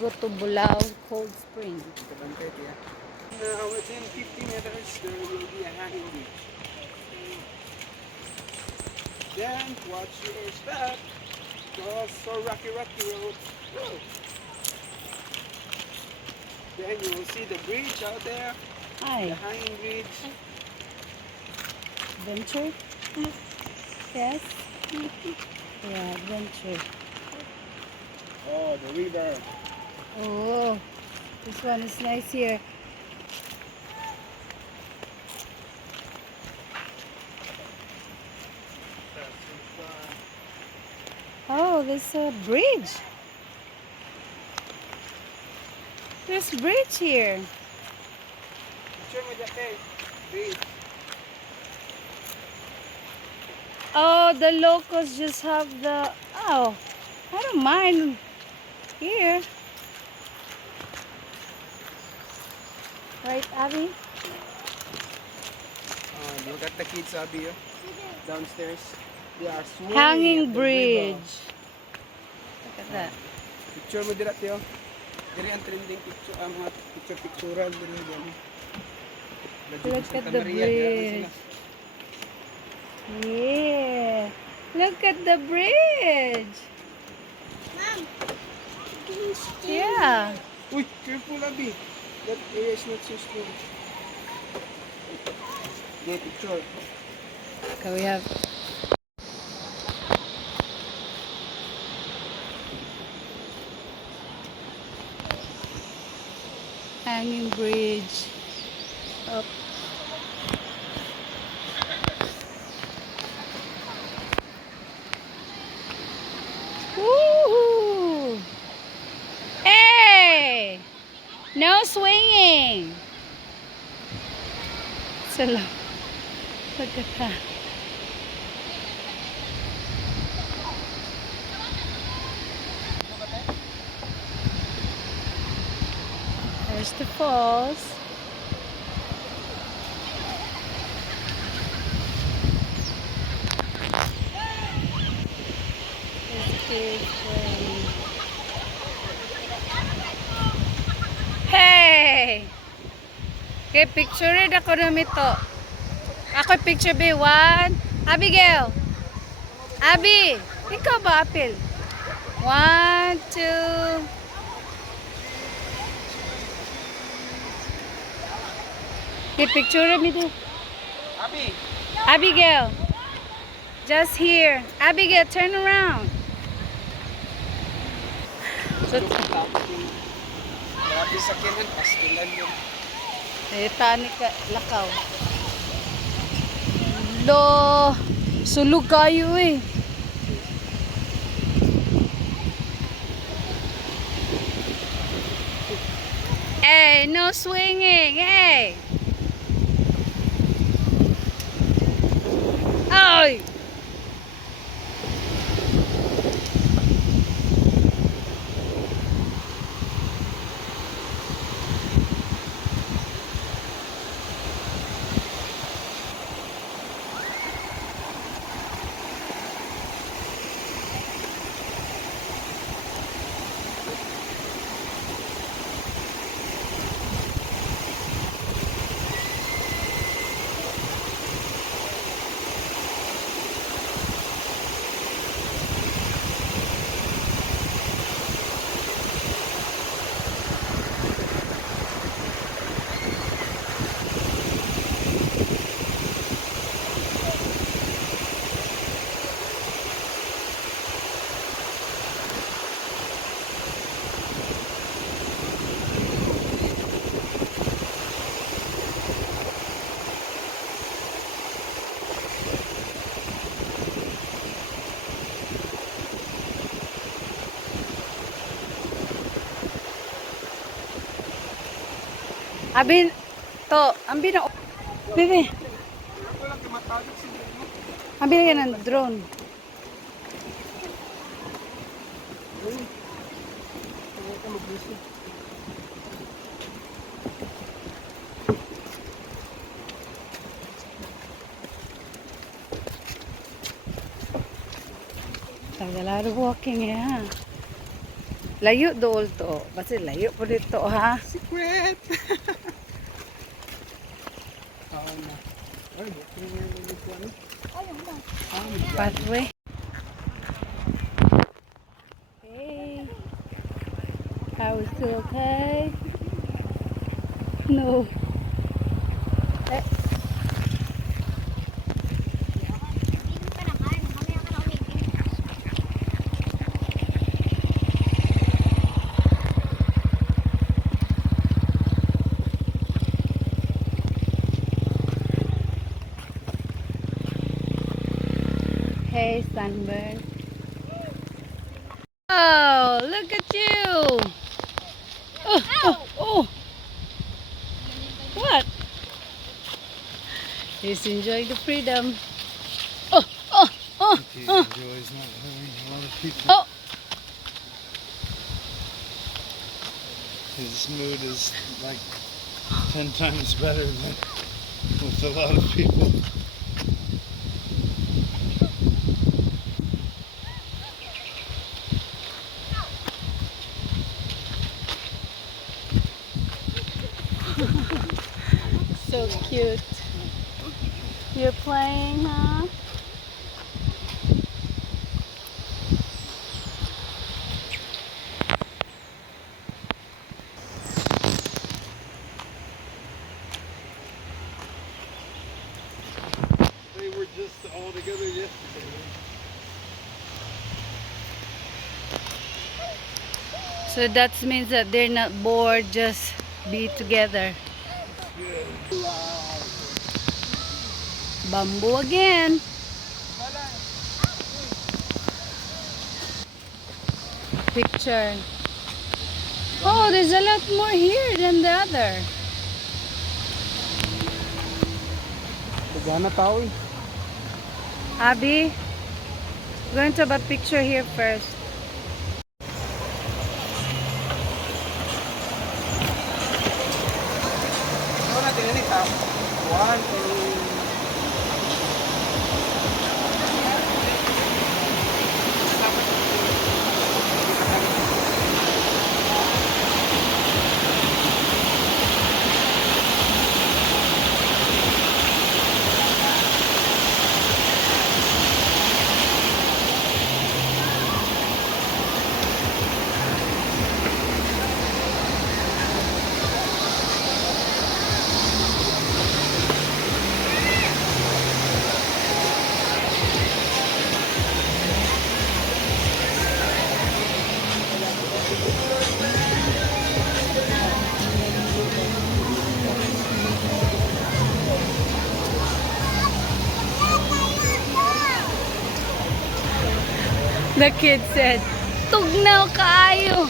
go to Balao Cold Spring. Within 50 meters, there will be a hanging bridge. Then, watch your step. Go so rocky road. Whoa. Then you will see the bridge out there. Hi. The hanging bridge. Adventure? Yes? Yeah, adventure. Oh, the river. Oh, this one is nice here. Oh, there's a bridge. There's a bridge here. Picture mo dyan, bridge. Oh, the locals just have the... Oh, I don't mind here. Right, Abby? Look at the kids, Abby. Downstairs. They are swimming Hanging at the river. bridge. Look at that. Picture mo dira, Tio. Diri ang trending picture, mga picture-pictural diri yan. Look at the bridge. Yeah. Look at the bridge. Mom. Yeah. Uy, careful, Abby. That area is not so strong. Okay, picture. Okay, we have... hanging bridge. Up. Woohoo! Hey! No swinging! So look at that. There's the falls. Hey! Okay, picture it ako na mito. Ako picture be one. Abigail. Abby, ikaw ba apil? 1, 2. Okay, picture me do. Abby! Abigail. Just here. Abigail, turn around. So, Grabe sa kinan, pastilan yun. tani ka lakaw. Lo, sulog kayo eh. Hey, no swinging. Hey. Ay. Abin, to, ambin na, bebe, Walang tumatagod si Bruno. ambin na ng drone. Uy, huwag ka mag-gusto. There's a lot of walking here, huh? Layo dool to. Basta layo po dito ha. Secret! Oo na. Ay, buti nga yung lulutuan. Pathway. Hey. How is it okay? No. Eh. Hey, sunburn. Oh, look at you. Oh, oh, oh. What? He's enjoying the freedom. Oh, oh, oh, He oh, enjoys not having a lot of people. oh. His mood is like 10 times better than with a lot of people. So cute. You're playing, huh? They were just all together yesterday. So that means that they're not bored, just be together. Bamboo again. Picture. Oh, there's a lot more here than the other. Nagana tao eh. Abby, going to have a picture here first. Ano natin ini tao? 1, 2. The kid said, "Tugnaw kaayo.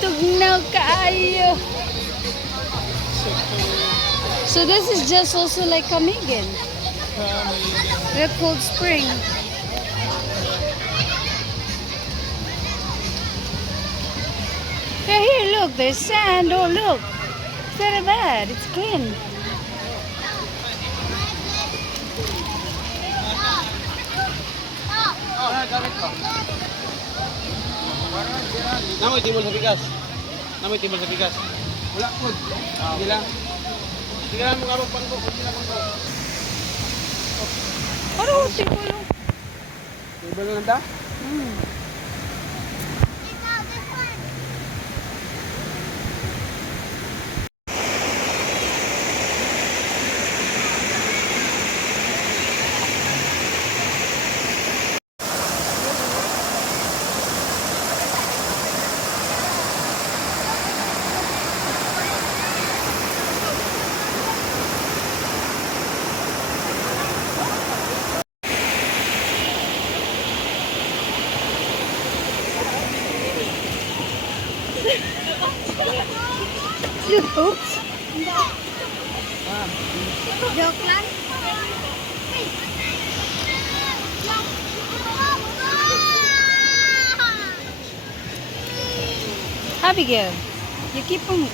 Tugnaw kaayo." So this is just also like Kamigan. They're cold spring. Yeah, here, look, there's sand. Oh, look. It's not bad. It's clean. Namoy tibol sa bigas. Namoy tibol sa bigas. Wala po. Sige lang. Sige lang mga pangko. Sige lang pangko. Ano tikulo? Tibol na ta? Oops. Joke lang. Abigail, you keep on.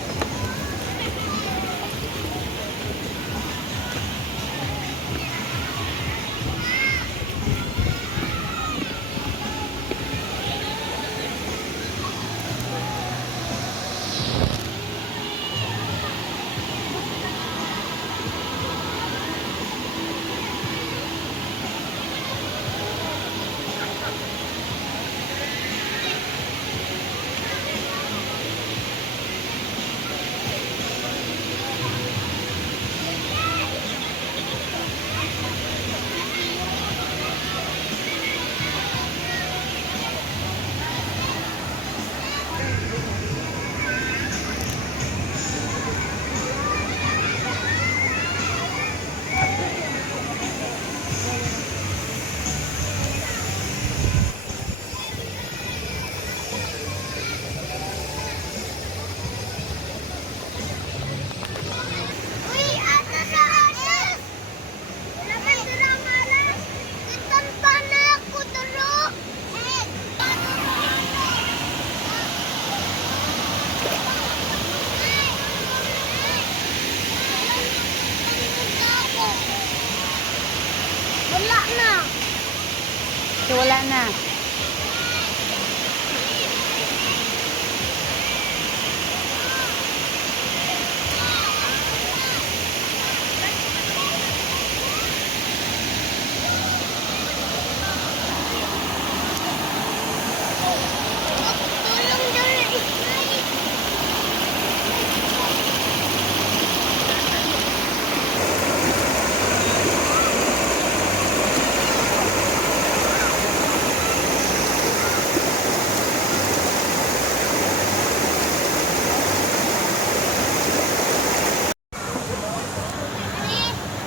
na.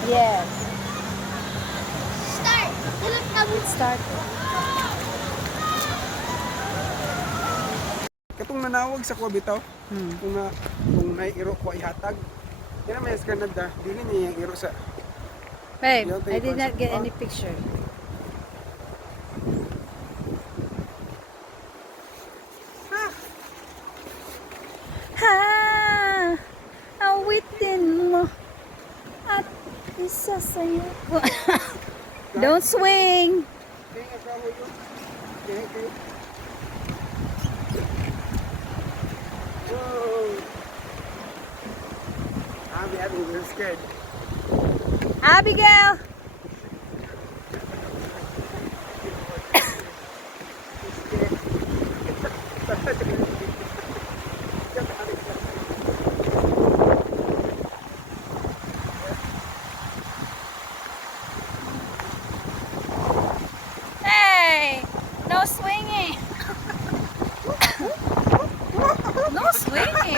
Yes. Start. Let's start. Katong nanawag sa kuwa bitaw, kung naiiro ko ihatag. Yan may Canada, dili niya yung iro sa Babe, Yung I did not get Ah. any picture. Ha! Awitin mo at isa sa'yo. Don't swing! kaya nga kawo yun. Kaya. Whoa. I'm really scared. Abigail! Hey! No swinging! No swinging!